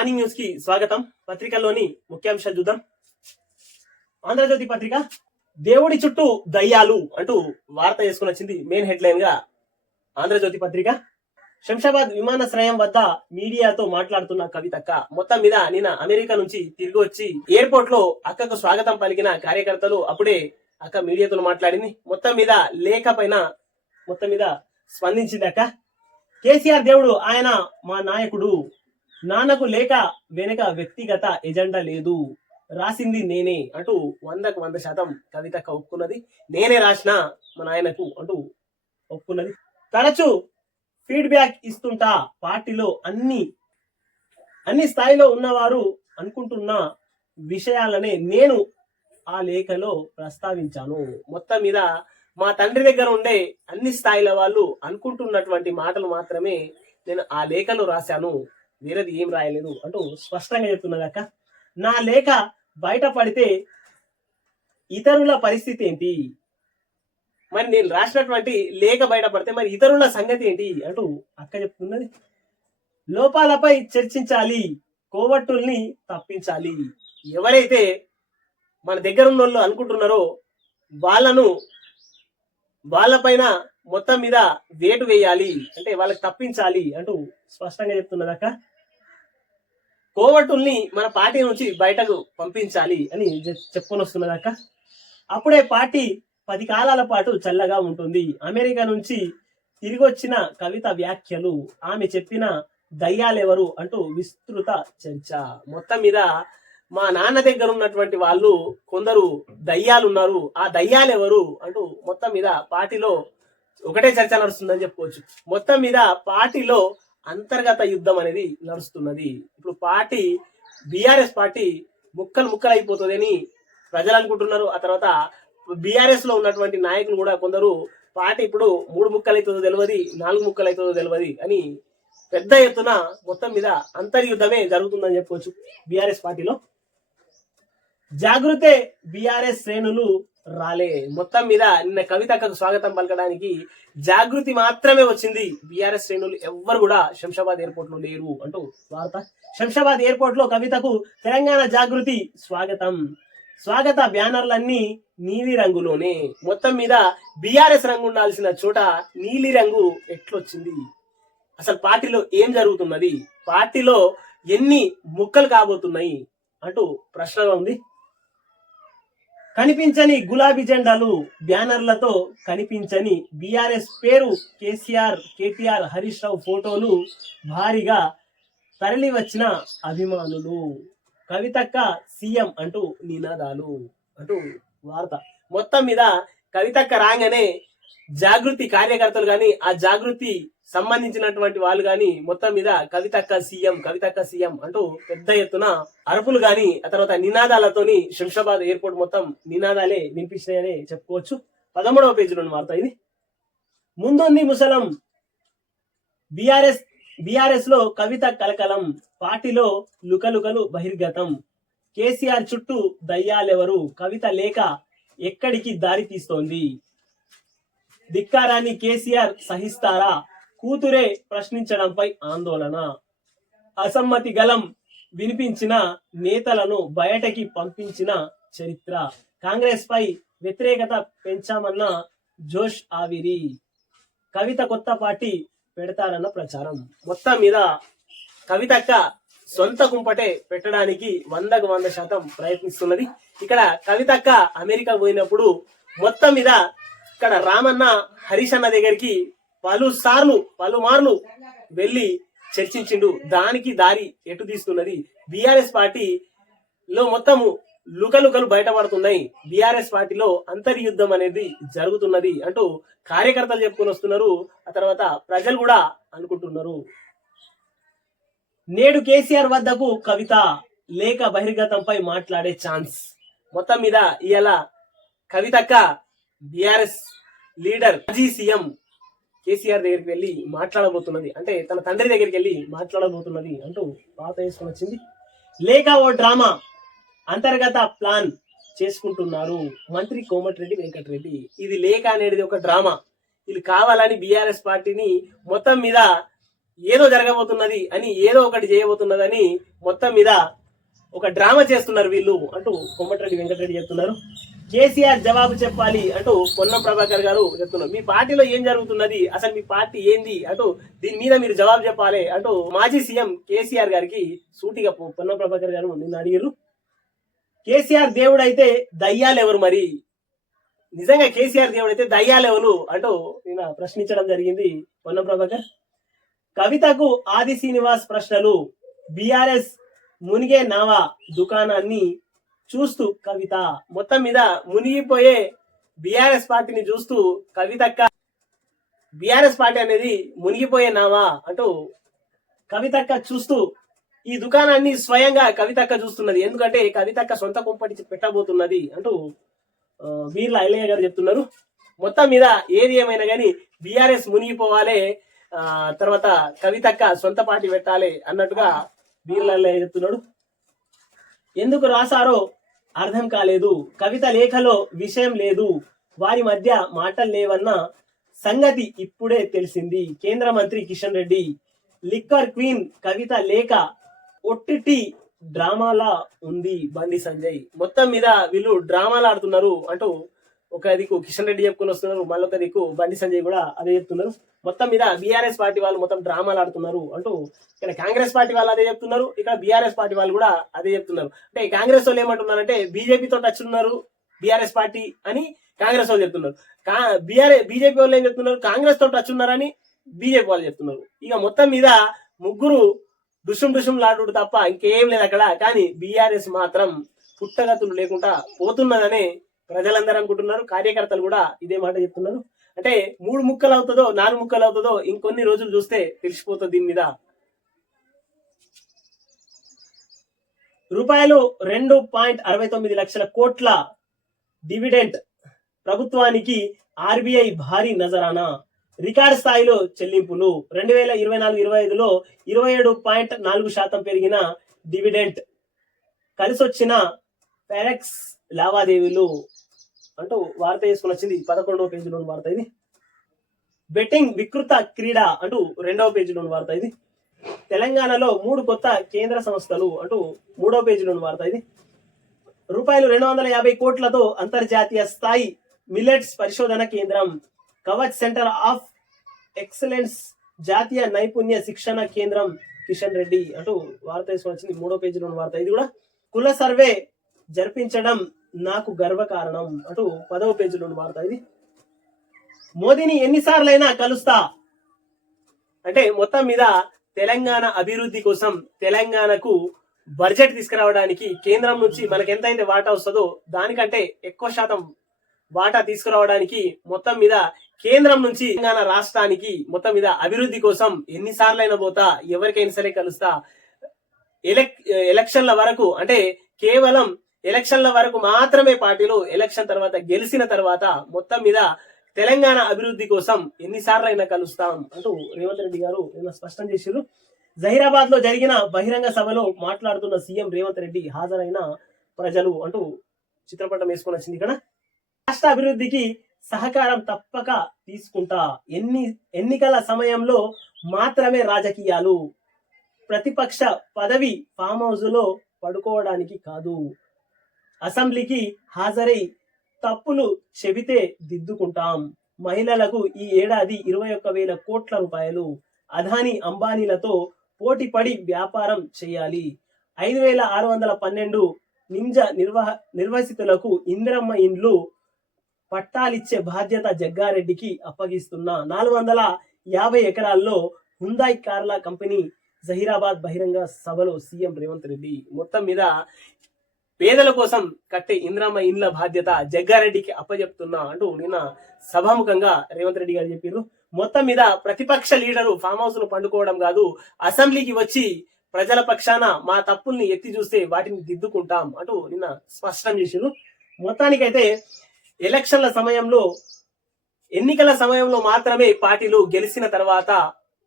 Morning న్యూస్కి స్వాగతం. పత్రికల్లోని ముఖ్యాంశాలు చూద్దాం. ఆంధ్రజ్యోతి పత్రిక దేవుడి చుట్టూ దయ్యాలు అంటూ వార్త చేసుకుని వచ్చింది మెయిన్ హెడ్లైన్గా ఆంధ్రజ్యోతి పత్రిక. శంషాబాద్ విమానాశ్రయం వద్ద మీడియాతో మాట్లాడుతున్న కవితక్క మొత్తం మీద నిన్న అమెరికా నుంచి తిరిగి వచ్చి ఎయిర్పోర్ట్లో అక్కకు స్వాగతం పలికిన కార్యకర్తలు అప్పుడే అక్క మీడియాతో మాట్లాడింది. మొత్తం మీద లేఖ పైన మొత్తం మీద స్పందించింది అక్క. కేసీఆర్ దేవుడు ఆయన మా నాయకుడు. నాన్నకు లేక వెనుక వ్యక్తిగత ఎజెండా లేదు. రాసింది నేనే అంటూ వందకు వంద శాతం కవిత ఒప్పుకున్నది. నేనే రాసిన మన ఆయనకు అంటూ ఒప్పుకున్నది. తరచు ఫీడ్బ్యాక్ ఇస్తుంటా పార్టీలో అన్ని అన్ని స్థాయిలో ఉన్నవారు అనుకుంటున్న విషయాలనే నేను ఆ లేఖలో ప్రస్తావించాను. మొత్తం మీద మా తండ్రి దగ్గర ఉండే అన్ని స్థాయిల వాళ్ళు అనుకుంటున్నటువంటి మాటలు మాత్రమే నేను ఆ లేఖలో రాశాను. వేరేది ఏం రాయలేదు. అంటూ స్పష్టంగా చెప్తున్నది అక్క నా లేఖ బయటపడితే ఇతరుల పరిస్థితి ఏంటి? మరి నేను రాసినటువంటి లేఖ బయటపడితే మరి ఇతరుల సంగతి ఏంటి? అంటూ అక్క చెప్తున్నది. లోపాలపై చర్చించాలి కోవట్టుల్ని తప్పించాలి. ఎవరైతే మన దగ్గర ఉన్న వాళ్ళు అనుకుంటున్నారో వాళ్ళను వాళ్ళపైన మొత్తం మీద వేటు వేయాలి. అంటే వాళ్ళకి తప్పించాలి అంటూ స్పష్టంగా చెప్తున్నదక్క కోవటుల్ని మన పార్టీ నుంచి బయటకు పంపించాలి అని చెప్పుకొని వస్తున్నది అప్పుడే పార్టీ పది కాలాల పాటు చల్లగా ఉంటుంది. అమెరికా నుంచి తిరిగి వచ్చిన కవిత వ్యాఖ్యలు ఆమె చెప్పిన దయ్యాలెవరు అంటూ విస్తృత చర్చ. మొత్తం మీద మా నాన్న దగ్గర ఉన్నటువంటి వాళ్ళు కొందరు దయ్యాలు ఉన్నారు ఆ దయ్యాలు ఎవరు అంటూ మొత్తం మీద పార్టీలో ఒకటే చర్చ నడుస్తుందని చెప్పుకోవచ్చు. మొత్తం మీద పార్టీలో అంతర్గత యుద్ధం అనేది నడుస్తున్నది. ఇప్పుడు పార్టీ బీఆర్ఎస్ పార్టీ ముక్కలు ముక్కలు అయిపోతుంది అని ప్రజలు అనుకుంటున్నారు. ఆ తర్వాత బీఆర్ఎస్లో ఉన్నటువంటి నాయకులు కూడా కొందరు పార్టీ ఇప్పుడు మూడు ముక్కలు అవుతుందో తెలియదు నాలుగు ముక్కలు అవుతుందో తెలియదు అని పెద్ద ఎత్తున మొత్తం మీద అంతర్యుద్ధమే జరుగుతుందని చెప్పుకోవచ్చు బీఆర్ఎస్ పార్టీలో. జాగృతే బీఆర్ఎస్ శ్రేణులు రాలే. మొత్తం మీద నిన్న కవితకు స్వాగతం పలకడానికి జాగృతి మాత్రమే వచ్చింది. బీఆర్ఎస్ శ్రేణులు ఎవ్వరు కూడా శంషాబాద్ ఎయిర్పోర్ట్లో లేరు అంటూ వార్త. శంషాబాద్ ఎయిర్పోర్ట్లో కవితకు తెలంగాణ జాగృతి స్వాగతం. స్వాగత బ్యానర్లన్నీ నీలి రంగులోనే. మొత్తం మీద బీఆర్ఎస్ రంగు ఉండాల్సిన చోట నీలి రంగు ఎట్లొచ్చింది? అసలు పార్టీలో ఏం జరుగుతున్నది? పార్టీలో ఎన్ని ముక్కలు కాబోతున్నాయి? అంటూ ప్రశ్నగా ఉంది. కనిపించని గులాబీ జెండాలు బ్యానర్లతో కనిపించని బీఆర్ఎస్ పేరు కేసీఆర్ కేటీఆర్ హరీష్ రావు ఫోటోలు భారీగా తరలి వచ్చిన అభిమానులు. కవితక్క సీఎం అంటూ నినాదాలు అంటూ వార్త. మొత్తం మీద కవితక్క రాగానే జాగృతి కార్యకర్తలు కానీ ఆ జాగృతి సంబంధించినటువంటి వాళ్ళు గాని మొత్తం మీద కవితక్క సీఎం కవితక్క సీఎం అంటూ పెద్ద ఎత్తున అరుపులు గాని ఆ తర్వాత నినాదాలతోని శంషాబాద్ ఎయిర్పోర్ట్ మొత్తం నినాదాలే వినిపించినాయని చెప్పుకోవచ్చు. పదమూడవ పేజీలోని వార్త ఇది. ముందుంది ముసలం. బీఆర్ఎస్ బీఆర్ఎస్లో కవిత కలకలం పార్టీలో లుకలుకలు బహిర్గతం. కేసీఆర్ చుట్టూ దయ్యాలెవరు? కవిత లేక ఎక్కడికి దారి తీస్తోంది? ధిక్కారాన్ని కేసీఆర్ సహిస్తారా? కూతురే ప్రశ్నించడంపై ఆందోళన. అసమ్మతి గలం వినిపించిన నేతలను బయటకి పంపించిన చరిత్ర. కాంగ్రెస్ పై వ్యతిరేకత పెంచామన్న జోష్ ఆవిరి. కవిత కొత్త పార్టీ పెడతారన్న ప్రచారం. మొత్తం మీద కవితక్క సొంత కుంపటే పెట్టడానికి వందకు వంద శాతం ప్రయత్నిస్తున్నది. ఇక్కడ కవితక్క అమెరికా పోయినప్పుడు మొత్తం మీద ఇక్కడ రామన్న హరీష్ అన్న దగ్గరికి పలు సార్లు పలుమార్లు వెళ్ళి చర్చించిండు. దానికి దారి ఎటు తీస్తున్నది? బీఆర్ఎస్ పార్టీలో మొత్తము లుకలుకలు బయటపడుతున్నాయి. బీఆర్ఎస్ పార్టీలో అంతర్యుద్ధం అనేది జరుగుతున్నది అంటూ కార్యకర్తలు చెప్పుకొని వస్తున్నారు. ఆ తర్వాత ప్రజలు కూడా అనుకుంటున్నారు. నేడు కేసీఆర్ వద్దకు కవిత లేఖ బహిర్గతంపై మాట్లాడే ఛాన్స్. మొత్తం మీద ఇవాళ కవితక్క బీఆర్ఎస్ లీడర్ మాజీ సీఎం కేసీఆర్ దగ్గరికి వెళ్ళి మాట్లాడబోతున్నది. అంటే తన తండ్రి దగ్గరికి వెళ్ళి మాట్లాడబోతున్నది అంటూ పాత వేసుకుని వచ్చింది లేఖ ఓ డ్రామా అంతర్గత ప్లాన్ చేసుకుంటున్నారు మంత్రి కోమటిరెడ్డి వెంకటరెడ్డి. ఇది లేఖ అనేది ఒక డ్రామా. ఇది కావాలని బీఆర్ఎస్ పార్టీని మొత్తం మీద ఏదో జరగబోతున్నది అని ఏదో ఒకటి చేయబోతున్నదని మొత్తం మీద ఒక డ్రామా చేస్తున్నారు వీళ్ళు అంటూ కొమ్మటిరెడ్డి వెంకటరెడ్డి చెప్తున్నారు. కేసీఆర్ జవాబు చెప్పాలి అంటూ పొన్నం ప్రభాకర్ గారు చెప్తున్నారు. మీ పార్టీలో ఏం జరుగుతున్నది? అసలు మీ పార్టీ ఏంది? అంటూ దీని మీద మీరు జవాబు చెప్పాలి అంటూ మాజీ సీఎం కేసీఆర్ గారికి సూటిగా పొన్న పొన్నం ప్రభాకర్ గారు నిన్న అడిగారు కేసీఆర్ దేవుడు అయితే దయ్యాలు ఎవరు మరి? నిజంగా కేసీఆర్ దేవుడు అయితే దయ్యాలు ఎవరు? అంటూ నిన్న ప్రశ్నించడం జరిగింది పొన్నం ప్రభాకర్. కవితకు ఆది శ్రీనివాస్ ప్రశ్నలు. బిఆర్ఎస్ మునిగే నావా దుకాణాన్ని చూస్తూ కవిత మొత్తం మీద మునిగిపోయే బిఆర్ఎస్ పార్టీని చూస్తూ కవితక్క బిఆర్ఎస్ పార్టీ అనేది మునిగిపోయే నావా అంటూ కవితక్క చూస్తూ ఈ దుకాణాన్ని స్వయంగా కవితక్క చూస్తున్నది. ఎందుకంటే కవితక్క సొంత కుంపటి పెట్టబోతున్నది అంటూ వీర్ల ఐలయ్య గారు చెప్తున్నారు. మొత్తం మీద ఏది ఏమైనా కానీ బిఆర్ఎస్ మునిగిపోవాలి తర్వాత కవితక్క సొంత పార్టీ పెట్టాలి అన్నట్టుగా వీర్ల ఐలయ్య చెప్తున్నాడు. ఎందుకు రాశారో అర్థం కాలేదు. కవిత లేఖలో విషయం లేదు. వారి మధ్య మాటలు లేవన్న సంగతి ఇప్పుడే తెలిసింది. కేంద్ర మంత్రి కిషన్ రెడ్డి లిక్కర్ క్వీన్ కవిత లేఖ ఒట్టిటి డ్రామాలా ఉంది బండి సంజయ్. మొత్తం మీద వీళ్ళు డ్రామాలు ఆడుతున్నారు అంటూ ఒక దిక్కు కిషన్ రెడ్డి చెప్పుకుని వస్తున్నారు మళ్ళొక దిక్కు బండి సంజయ్ కూడా అదే చెప్తున్నారు. మొత్తం మీద బీఆర్ఎస్ పార్టీ వాళ్ళు మొత్తం డ్రామాలు ఆడుతున్నారు అంటూ ఇక్కడ కాంగ్రెస్ పార్టీ వాళ్ళు అదే చెప్తున్నారు ఇక్కడ బీఆర్ఎస్ పార్టీ వాళ్ళు కూడా అదే చెప్తున్నారు. అంటే కాంగ్రెస్ వాళ్ళు ఏమంటున్నారంటే బీజేపీతో టచ్ ఉన్నారు బీఆర్ఎస్ పార్టీ అని కాంగ్రెస్ వాళ్ళు చెప్తున్నారు. కా బీఆర్ఎస్ బీజేపీ వాళ్ళు ఏం చెప్తున్నారు? కాంగ్రెస్తో టచ్ ఉన్నారని బీజేపీ వాళ్ళు చెప్తున్నారు. ఇక మొత్తం మీద ముగ్గురు దుషుం దుషం లాడు తప్ప ఇంకేం లేదు అక్కడ. కానీ బీఆర్ఎస్ మాత్రం పుట్టగతులు లేకుండా పోతున్నదనే ప్రజలందరూ అనుకుంటున్నారు కార్యకర్తలు కూడా ఇదే మాట చెప్తున్నారు. అంటే మూడు ముక్కలు అవుతుందో నాలుగు ముక్కలు అవుతుందో ఇంకొన్ని రోజులు చూస్తే తెలిసిపోతుంది దీని మీద. రూపాయలు రెండు పాయింట్ అరవై తొమ్మిది లక్షల కోట్ల డివిడెంట్ ప్రభుత్వానికి ఆర్బీఐ భారీ నజరానా? రికార్డ్ స్థాయిలో చెల్లింపులు. రెండు వేల ఇరవై నాలుగు ఇరవై ఐదులో ఇరవై ఏడు పాయింట్ నాలుగు శాతం పెరిగిన డివిడెంట్ కలిసొచ్చిన ఫెరెక్స్ లావాదేవీలు. అంటూ వార్త వేసుకుని వచ్చింది పదకొండవ పేజీలోని వార్త ఇది. బెట్టింగ్ వికృత క్రీడ అంటూ రెండవ పేజీలోని వార్త ఇది. తెలంగాణలో మూడు కొత్త కేంద్ర సంస్థలు అంటూ మూడవ పేజీలోని వార్త ఇది. రూపాయలు రెండు వందల యాభై కోట్లతో అంతర్జాతీయ స్థాయి మిల్లెట్స్ పరిశోధన కేంద్రం కవచ్ సెంటర్ ఆఫ్ ఎక్సలెన్స్ జాతీయ నైపుణ్య శిక్షణ కేంద్రం కిషన్ రెడ్డి అంటూ వార్త వేసుకొని వచ్చింది మూడో పేజీలో వార్త ఇది కూడా. కుల సర్వే జరిపించడం నాకు గర్వకారణం అంటూ పదవ పేజీలో వార్త ఇది మోదీని ఎన్నిసార్లైనా కలుస్తా. అంటే మొత్తం మీద తెలంగాణ అభివృద్ధి కోసం తెలంగాణకు బడ్జెట్ తీసుకురావడానికి కేంద్రం నుంచి మనకి ఎంతైతే వాటా వస్తుందో దానికంటే ఎక్కువ శాతం వాటా తీసుకురావడానికి మొత్తం మీద కేంద్రం నుంచి తెలంగాణ రాష్ట్రానికి మొత్తం మీద అభివృద్ధి కోసం ఎన్నిసార్లైనా పోతా ఎవరికైనా సరే కలుస్తా. ఎలక్ ఎలక్షన్ల వరకు అంటే కేవలం ఎలక్షన్ల వరకు మాత్రమే పార్టీలు ఎలక్షన్ తర్వాత గెలిచిన తర్వాత మొత్తం మీద తెలంగాణ అభివృద్ధి కోసం ఎన్నిసార్లైనా కలుస్తాం అంటూ రేవంత్ రెడ్డి గారు నిన్న స్పష్టం చేశారు. జహీరాబాద్లో జరిగిన బహిరంగ సభలో మాట్లాడుతున్న సీఎం రేవంత్ రెడ్డి హాజరైన ప్రజలు అంటూ చిత్రపటం వేసుకొని వచ్చింది ఇక్కడ. రాష్ట్ర అభివృద్ధికి సహకారం తప్పక తీసుకుంటా. ఎన్ని ఎన్నికల సమయంలో మాత్రమే రాజకీయాలు. ప్రతిపక్ష పదవి ఫామ్ హౌస్లో పడుకోవడానికి కాదు. అసెంబ్లీకి హాజరై తప్పులు చెబితే దిద్దుకుంటాం. మహిళలకు ఈ ఏడాది ఇరవై ఒక్క వేల కోట్ల రూపాయలు. అదాని అంబానీలతో పోటీపడి వ్యాపారం చేయాలి. ఐదు వేల ఆరు వందల పన్నెండు నింజ నిర్వహ నిర్వసితులకు ఇందిరమ్మ ఇండ్లు పట్టాలిచ్చే బాధ్యత జగ్గారెడ్డికి అప్పగిస్తున్న నాలుగు వందల యాభై ఎకరాల్లో హుందాయ్ కార్ల కంపెనీ జహీరాబాద్ బహిరంగ సభలో సీఎం రేవంత్ రెడ్డి. మొత్తం మీద పేదల కోసం కట్టే ఇంద్రమ్మ ఇండ్ల బాధ్యత జగ్గారెడ్డికి అప్పజెప్తున్నా అంటూ నిన్న సభాముఖంగా రేవంత్ రెడ్డి గారు చెప్పారు మొత్తం మీద ప్రతిపక్ష లీడరు ఫామ్ హౌస్ను పండుకోవడం కాదు అసెంబ్లీకి వచ్చి ప్రజల పక్షాన మా తప్పుల్ని ఎత్తి చూస్తే వాటిని దిద్దుకుంటాం అంటూ నిన్న స్పష్టం చేశారు మొత్తానికైతే ఎలక్షన్ల సమయంలో ఎన్నికల సమయంలో మాత్రమే పార్టీలు గెలిచిన తర్వాత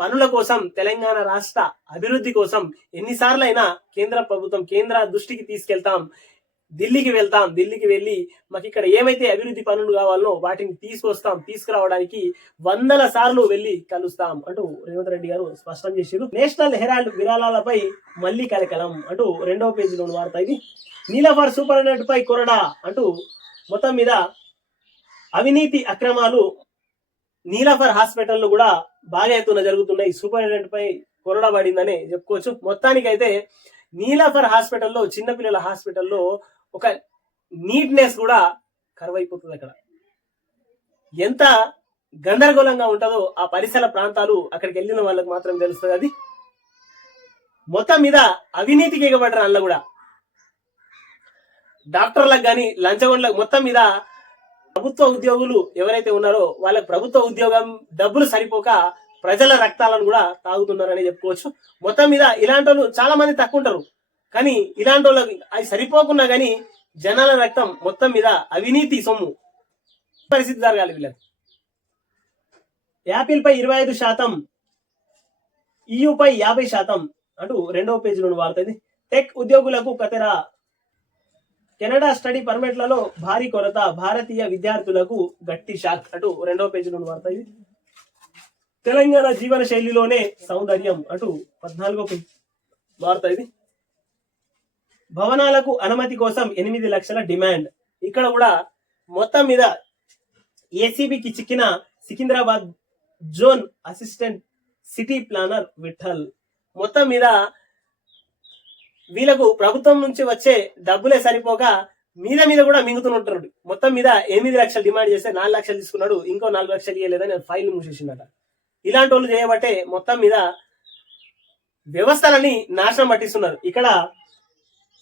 పనుల కోసం తెలంగాణ రాష్ట్ర అభివృద్ధి కోసం ఎన్నిసార్లైనా కేంద్ర ప్రభుత్వం కేంద్ర దృష్టికి తీసుకెళ్తాం. ఢిల్లీకి వెళ్తాం. ఢిల్లీకి వెళ్ళి మాకు ఇక్కడ ఏమైతే అభివృద్ధి పనులు కావాలనో వాటిని తీసుకొస్తాం. తీసుకురావడానికి వందల సార్లు వెళ్ళి కలుస్తాం అంటూ రేవంత్ రెడ్డి గారు స్పష్టం చేశారు నేషనల్ హెరాల్డ్ విరాళాలపై మళ్ళీ కలకలం అంటూ రెండవ పేజీలో వార్త ఇది. నీలఫర్ సూపర్ పై కొరడా అంటూ మొత్తం మీద అవినీతి అక్రమాలు నీలఫర్ హాస్పిటల్లో కూడా బాగా ఎత్తున జరుగుతున్నాయి సూపరింటెండెంట్ పై కొరడా పడిందని చెప్పుకోవచ్చు. మొత్తానికైతే నీలఫర్ హాస్పిటల్లో చిన్నపిల్లల హాస్పిటల్లో ఒక నీట్నెస్ కూడా కరువైపోతుంది అక్కడ. ఎంత గందరగోళంగా ఉంటుందో ఆ పరిసర ప్రాంతాలు అక్కడికి వెళ్ళిన వాళ్ళకి మాత్రం తెలుస్తుంది అది. మొత్తం మీద అవినీతికి ఎగబడ్డారు అందులో కూడా. డాక్టర్లకు కానీ లంచగొండలకు మొత్తం మీద ప్రభుత్వ ఉద్యోగులు ఎవరైతే ఉన్నారో వాళ్ళకి ప్రభుత్వ ఉద్యోగం డబ్బులు సరిపోక ప్రజల రక్తాలను కూడా తాగుతున్నారని చెప్పుకోవచ్చు. మొత్తం మీద ఇలాంటి వాళ్ళు చాలా మంది తక్కువ ఉంటారు కానీ ఇలాంటి వాళ్ళకి అది సరిపోకున్నా కానీ జనాల రక్తం మొత్తం మీద అవినీతి సొమ్ము. పరిస్థితి జరగాలి వీళ్ళకి. యాపిల్ పై ఇరవై ఐదు శాతం EU పై యాభై శాతం అంటూ రెండవ పేజీలో వార్త ఇది. టెక్ ఉద్యోగులకు కతెరా కెనడా స్టడీ పర్మిట్లలో భారీ కొరత భారతీయ విద్యార్థులకు గట్టి షాక్. అటు రెండవ పేజీలో వార్త ఇది తెలంగాణ జీవన శైలిలోనే సౌందర్యం అటు పద్నాలుగో పేజీ వార్త ఇది భవనాలకు అనుమతి కోసం ఎనిమిది లక్షల డిమాండ్. ఇక్కడ కూడా మొత్తం మీద ఏసీబీకి చిక్కిన Secunderabad zone assistant city planner Vithal. మొత్తం మీద వీళ్ళకు ప్రభుత్వం నుంచి వచ్చే డబ్బులే సరిపోక మీద మీద కూడా మింగుతున్నట్టు మొత్తం మీద ఎనిమిది లక్షలు డిమాండ్ చేస్తే నాలుగు లక్షలు తీసుకున్నాడు ఇంకో నాలుగు లక్షలు ఇవ్వలేదని ఫైల్ మూసేసిందట ఇలాంటి వాళ్ళు చేయబట్టే మొత్తం మీద వ్యవస్థలని నాశనం పట్టిస్తున్నారు. ఇక్కడ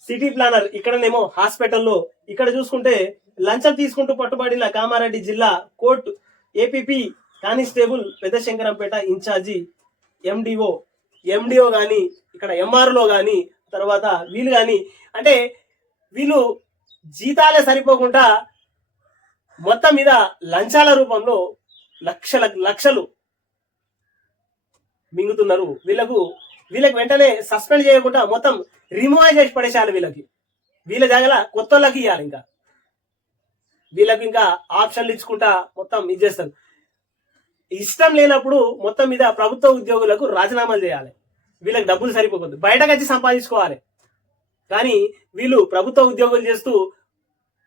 సిటీ ప్లానర్ ఇక్కడనేమో హాస్పిటల్లో ఇక్కడ చూసుకుంటే లంచం తీసుకుంటూ పట్టుబడిన కామారెడ్డి జిల్లా court APP constable Peddashankarampet incharge MDO MDO గాని ఇక్కడ ఎంఆర్ఓ గాని తర్వాత వీళ్ళు కానీ అంటే వీళ్ళు జీతాలే సరిపోకుండా మొత్తం మీద లంచాల రూపంలో లక్షల లక్షలు మింగుతున్నారు. వీళ్ళకు వీళ్ళకి వెంటనే సస్పెండ్ చేయకుండా మొత్తం రిమూవ్ చేసి పడేసాలి వీళ్ళకి. వీళ్ళ జాగల కొత్త వాళ్ళకి ఇవ్వాలి ఇంకా. వీళ్ళకి ఇంకా ఆప్షన్లు ఇచ్చుకుంటా మొత్తం ఇది చేస్తారు. ఇష్టం లేనప్పుడు మొత్తం మీద ప్రభుత్వ ఉద్యోగులకు రాజీనామాలు చేయాలి. వీళ్ళకి డబ్బులు సరిపోకూడదు బయటకు వచ్చి సంపాదించుకోవాలి. కానీ వీళ్ళు ప్రభుత్వ ఉద్యోగులు చేస్తూ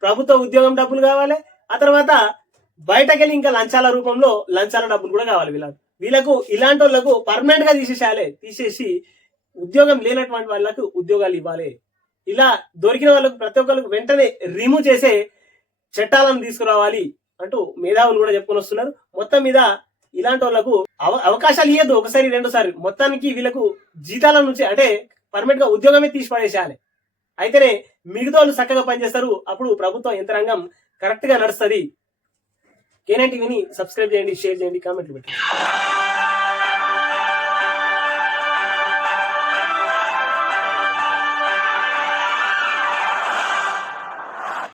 ప్రభుత్వ ఉద్యోగం డబ్బులు కావాలి. ఆ తర్వాత బయటకెళ్ళి ఇంకా లంచాల రూపంలో లంచాల డబ్బులు కూడా కావాలి వీళ్ళకి. వీళ్ళకు ఇలాంటి వాళ్ళకు పర్మనెంట్గా తీసేసేయాలి. తీసేసి ఉద్యోగం లేనటువంటి వాళ్ళకు ఉద్యోగాలు ఇవ్వాలి. ఇలా దొరికిన వాళ్ళకు ప్రతి ఒక్కరికి వెంటనే రిమూవ్ చేసే చట్టాలను తీసుకురావాలి అంటూ మేధావులు కూడా చెప్పుకొని వస్తున్నారు. మొత్తం మీద ఇలాంటి వాళ్ళకు అవకాశాలు ఇవ్వద్దు ఒకసారి రెండోసారి. మొత్తానికి వీళ్ళకు జీతాల నుంచి అంటే పర్మనెంట్గా ఉద్యోగమే తీసి పడేసేయాలి. అయితేనే మిగతా వాళ్ళు చక్కగా పనిచేస్తారు. అప్పుడు ప్రభుత్వ యంత్రాంగం కరెక్ట్గా నడుస్తుంది కేనైన్ టీవీని సబ్స్క్రైబ్ చేయండి షేర్ చేయండి కామెంట్లు పెట్టండి.